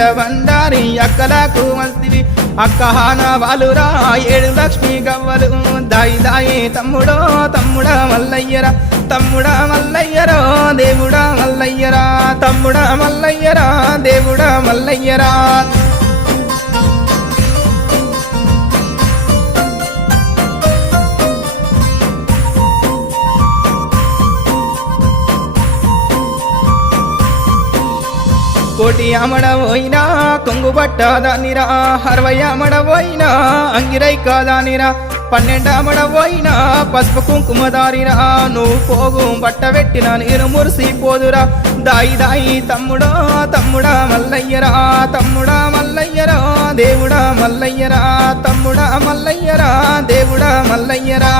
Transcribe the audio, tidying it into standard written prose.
ఏల బండారి అక్కలకు మస్తివి అక్కహాన వాలురా 7 లక్ష్మి గవ్వలు దాయి దాయి తమ్ముడో తమ్ముడా మల్లయ్యరా తమ్ముడా మల్లయ్యరా దేవుడా మల్లయ్యరా తమ్ముడా మల్లయ్యరా దేవుడా మల్లయ్యరా కోటి అమడవోయినా కొంగు పట్టదానిరా 60 అమడవోయినా అంగిరై కాదానిరా 12 అమడవోయినా పసుపు కుంకుమదారిరా నువ్వు పోగు బట్టబెట్టిన నేను మురిసిపోదురా దాయి దాయి తమ్ముడో తమ్ముడా మల్లయ్యరా తమ్ముడా మల్లయ్యరా దేవుడా మల్లయ్యరా తమ్ముడా మల్లయ్యరా దేవుడా మల్లయ్యరా